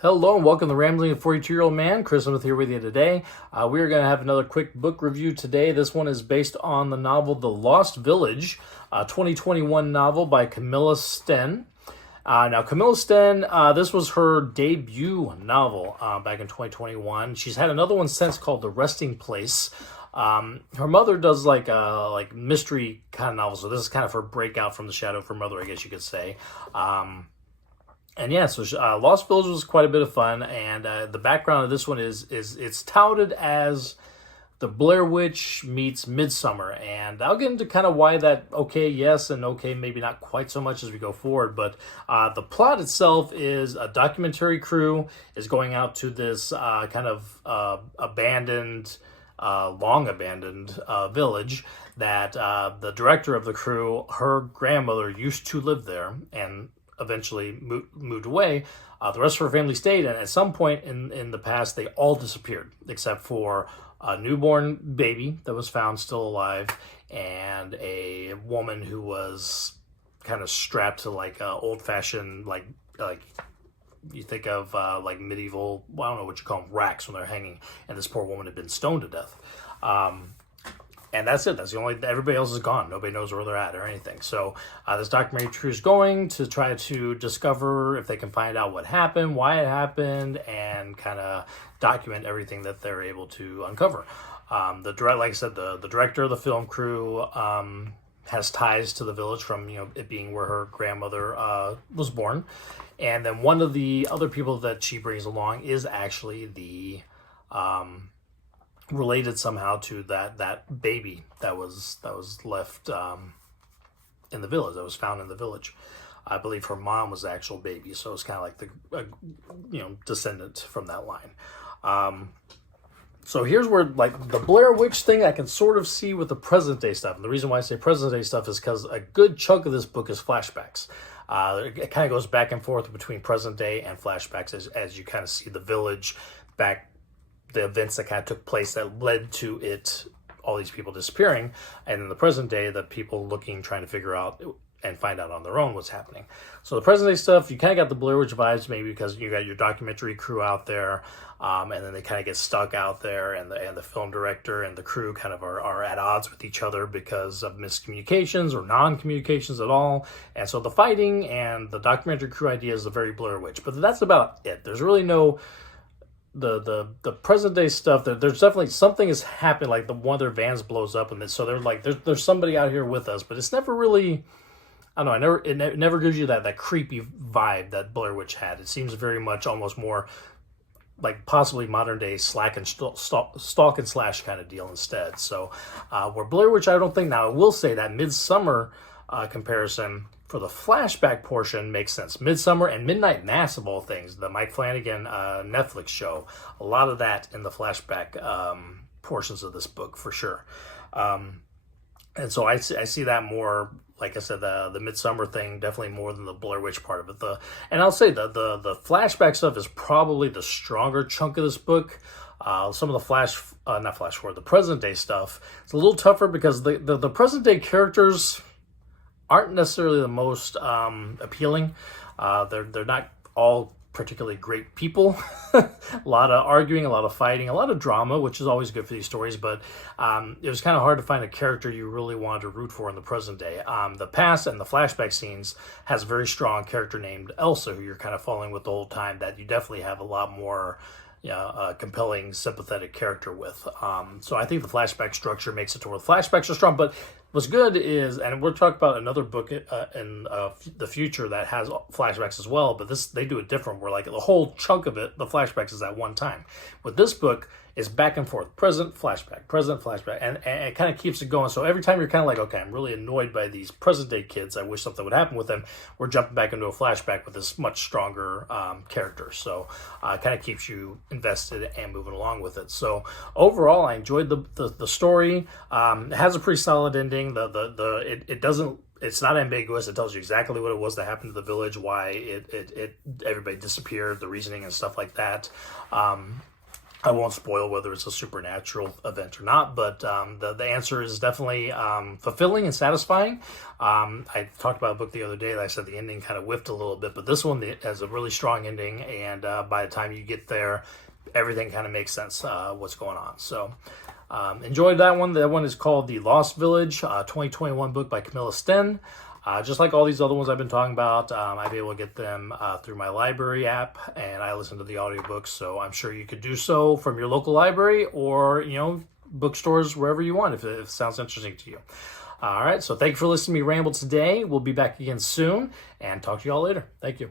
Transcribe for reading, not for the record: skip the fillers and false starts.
Hello and welcome to Rambling with 42-Year-Old Man. Chris Smith here with you today. We are going to have another quick book review today. This one is based on the novel The Lost Village, a 2021 novel by Camilla Sten. Now, Camilla Sten, this was her debut novel back in 2021. She's had another one since called The Resting Place. Her mother does like mystery kind of novels, so this is kind of her breakout from the shadow of her mother, I guess you could say. And yeah, so Lost Village was quite a bit of fun, and the background of this one is it's touted as the Blair Witch meets Midsommar, and I'll get into kind of why that okay, yes, and okay, maybe not quite so much as we go forward, but the plot itself is a documentary crew is going out to this kind of abandoned, long abandoned village that the director of the crew, her grandmother used to live there, and eventually moved away. The rest of her family stayed, and at some point in the past, they all disappeared, except for a newborn baby that was found still alive, and a woman who was kind of strapped to like old-fashioned, like you think of like medieval, well, I don't know what you call them, racks when they're hanging, and this poor woman had been stoned to death. And that's it. That's the only. Everybody else is gone. Nobody knows where they're at or anything. So this documentary crew is going to try to discover if they can find out what happened, why it happened, and kind of document everything that they're able to uncover. Like I said, the director of the film crew has ties to the village from it being where her grandmother was born, and then one of the other people that she brings along is actually the related somehow to that baby that was left in the village, that was found in the village. I believe her mom was the actual baby, so it's kind of like the descendant from that line. So here's where like the Blair Witch thing I can sort of see with the present day stuff. And the reason why I say present day stuff is because a good chunk of this book is flashbacks. It kind of goes back and forth between present day and flashbacks as you kind of see the village back, the events that kind of took place that led to all these people disappearing, and in the present day, the people trying to figure out and find out on their own what's happening. So the present day stuff, you kind of got the Blair Witch vibes, maybe because you got your documentary crew out there, and then they kind of get stuck out there, and the film director and the crew kind of are at odds with each other because of miscommunications or non-communications at all. And so the fighting and the documentary crew idea is the very Blair Witch, but that's about it. There's really no the present day stuff. There's definitely something has happened, like one of their vans blows up, and so they're like there's somebody out here with us, but it's never really, I don't know, it never gives you that creepy vibe that Blair Witch had. It seems very much almost more like possibly modern day stalk and slash kind of deal instead. So where Blair Witch, I don't think, now I will say that Midsommar comparison for the flashback portion makes sense. Midsommar and Midnight Mass, of all things, the Mike Flanagan Netflix show, a lot of that in the flashback portions of this book for sure. And so I see that more, like I said, the Midsommar thing definitely more than the Blair Witch part of it. And I'll say the flashback stuff is probably the stronger chunk of this book. Some of the the present day stuff, it's a little tougher because the present day characters aren't necessarily the most appealing. They're not all particularly great people. A lot of arguing, a lot of fighting, a lot of drama, which is always good for these stories, but it was kind of hard to find a character you really wanted to root for in the present day. The past and the flashback scenes has a very strong character named Elsa, who you're kind of following with the whole time, that you definitely have a lot more compelling, sympathetic character with. So I think the flashback structure makes it to where the flashbacks are strong, but what's good is, and we'll talk about another book in the future that has flashbacks as well, but they do it different, where like the whole chunk of it, the flashbacks is at one time. With this book, is back and forth, present, flashback, and it kind of keeps it going. So every time you're kind of like, okay, I'm really annoyed by these present day kids, I wish something would happen with them, we're jumping back into a flashback with this much stronger character. So it kind of keeps you invested and moving along with it. So overall, I enjoyed the story. It has a pretty solid ending. It's not ambiguous. It tells you exactly what it was that happened to the village, why everybody disappeared, the reasoning and stuff like that. I won't spoil whether it's a supernatural event or not, but the answer is definitely fulfilling and satisfying. I talked about a book the other day that I said the ending kind of whiffed a little bit, but this one has a really strong ending, and by the time you get there, everything kind of makes sense what's going on. So enjoyed that one. That one is called The Lost Village, 2021 book by Camilla Sten. Just like all these other ones I've been talking about, I've been able to get them through my library app, and I listen to the audiobooks, so I'm sure you could do so from your local library or, bookstores, wherever you want, if it sounds interesting to you. All right, so thank you for listening to me ramble today. We'll be back again soon, and talk to you all later. Thank you.